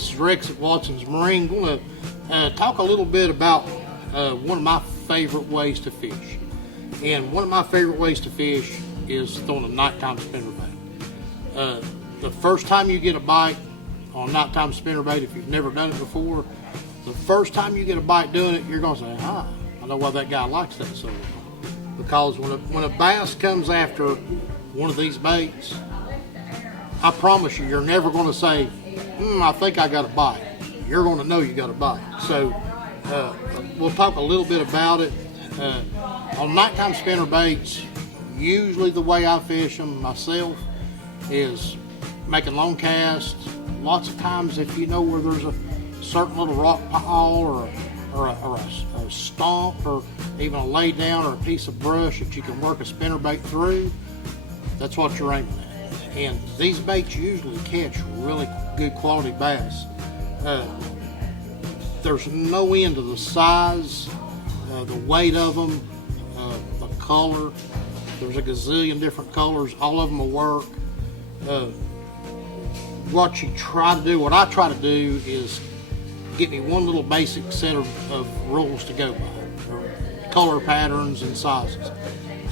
This is Rex at Watson's Marine. I'm going to talk a little bit about one of my favorite ways to fish. And one of my favorite ways to fish is throwing a nighttime spinnerbait. The first time you get a bite on a nighttime spinnerbait, if you've never done it before, the first time you get a bite doing it, you're going to say, I know why that guy likes that so much. Because when a bass comes after one of these baits, I promise you, you're never going to say, I think I got a bite. You're going to know you got a bite. So we'll talk a little bit about it. On nighttime spinnerbaits, usually the way I fish them myself is making long casts. Lots of times if you know where there's a certain little rock pile or a stump or even a lay down or a piece of brush that you can work a spinnerbait through, that's what you're aiming at. And these baits usually catch really good quality bass. There's no end to the size, the weight of them, the color. There's a gazillion different colors. All of them will work. What I try to do is get me one little basic set of rules to go by, or color patterns and sizes.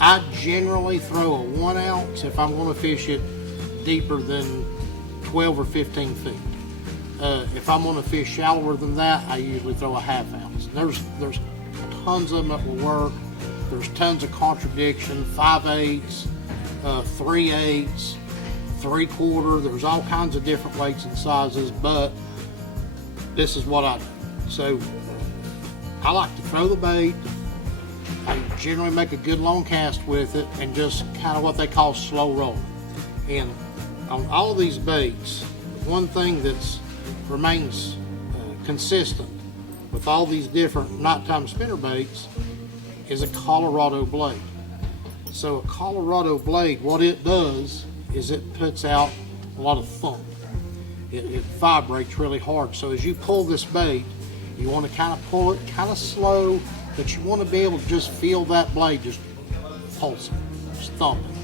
I generally throw a 1 ounce if I'm going to fish it deeper than 12 or 15 feet. If I'm going to fish shallower than that, I usually throw a 1/2 ounce. There's tons of them that will work. There's tons of contradiction, 5/8, 3/8, 3/4. There's all kinds of different weights and sizes, but this is what I do. So I like to throw the bait. I generally make a good long cast with it and just kind of what they call slow rolling. And on all of these baits, one thing that remains consistent with all these different nighttime spinnerbaits is a Colorado blade. So a Colorado blade, what it does is it puts out a lot of thump. It vibrates really hard. So as you pull this bait, you want to kind of pull it kind of slow, but you want to be able to just feel that blade just pulsing, just thumping.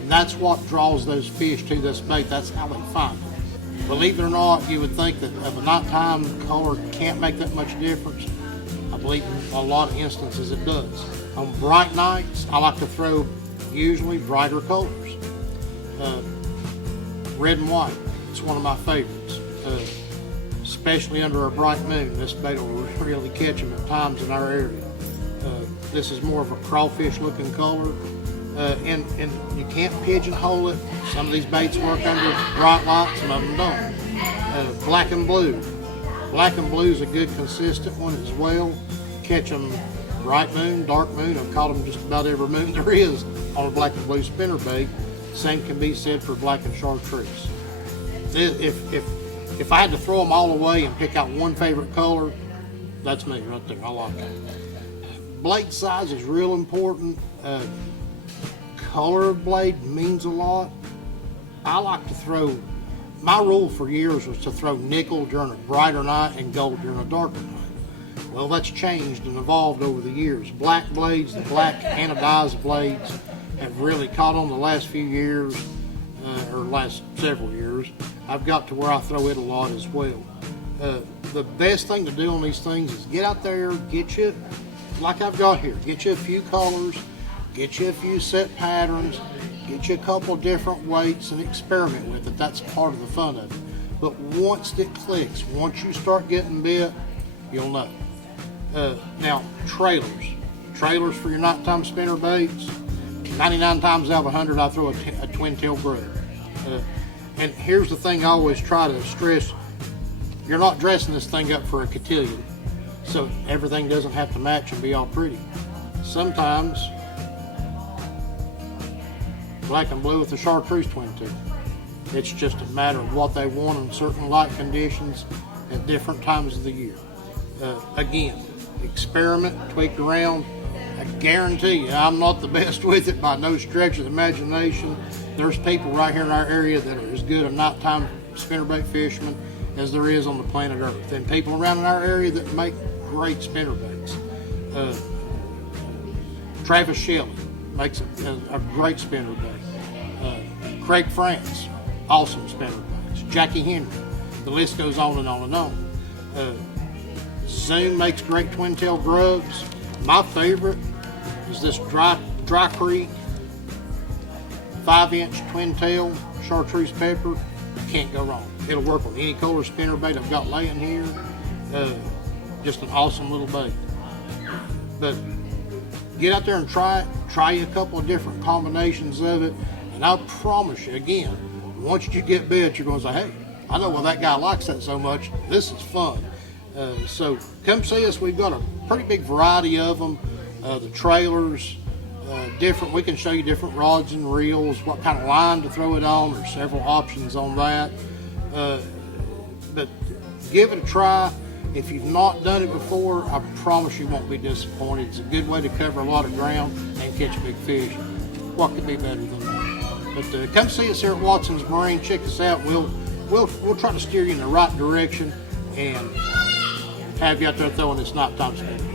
And that's what draws those fish to this bait. That's how they find it. Believe it or not, you would think that of a nighttime color can't make that much difference. I believe in a lot of instances it does. On bright nights, I like to throw usually brighter colors. Red and white, it's one of my favorites. Especially under a bright moon, this bait will really catch them at times in our area. This is more of a crawfish looking color. And you can't pigeonhole it. Some of these baits work under bright light, some of them don't. Black and blue. Black and blue is a good consistent one as well. Catch them bright moon, dark moon. I've caught them just about every moon there is on a black and blue spinnerbait. Same can be said for black and chartreuse. If I had to throw them all away and pick out one favorite color, that's me right there. I like it. Blade size is real important. Color of blade means a lot. I like to throw, my rule for years was to throw nickel during a brighter night and gold during a darker night. Well, that's changed and evolved over the years. Black blades, the black anodized blades have really caught on the last few years, or last several years. I've got to where I throw it a lot as well. The best thing to do on these things is get out there, get you, like I've got here, get you a few colors, get you a few set patterns, get you a couple different weights and experiment with it. That's part of the fun of it. But once it clicks, once you start getting bit, you'll know. Now, trailers for your nighttime spinner baits, 99 times out of 100 I throw a twin tail braid. And here's the thing I always try to stress, you're not dressing this thing up for a cotillion, so everything doesn't have to match and be all pretty. Sometimes black and blue with a chartreuse twin tail. It's just a matter of what they want in certain light conditions at different times of the year. Again, experiment, tweak around. I guarantee you, I'm not the best with it by no stretch of the imagination. There's people right here in our area that are as good a nighttime spinnerbait fishermen as there is on the planet Earth. And people around in our area that make great spinnerbaits. Travis Shelley makes a great spinnerbait. Craig France, awesome spinnerbaits. Jackie Henry. The list goes on and on and on. Zoom makes great twin tail grubs. My favorite is this Dry Creek 5-inch twin tail chartreuse pepper. Can't go wrong. It'll work on any color spinnerbait I've got laying here. Just an awesome little bait. But get out there and try it. Try a couple of different combinations of it, and I promise you, again, once you get bit, you're going to say, hey, I know why that guy likes that so much. This is fun. So come see us. We've got a pretty big variety of them. The trailers, different. We can show you different rods and reels, what kind of line to throw it on. There's several options on that. But give it a try. If you've not done it before, I promise you won't be disappointed. It's a good way to cover a lot of ground and catch big fish. What could be better than that? But come see us here at Watson's Marine. Check us out. We'll try to steer you in the right direction and have you out there throwing this nighttime spinner.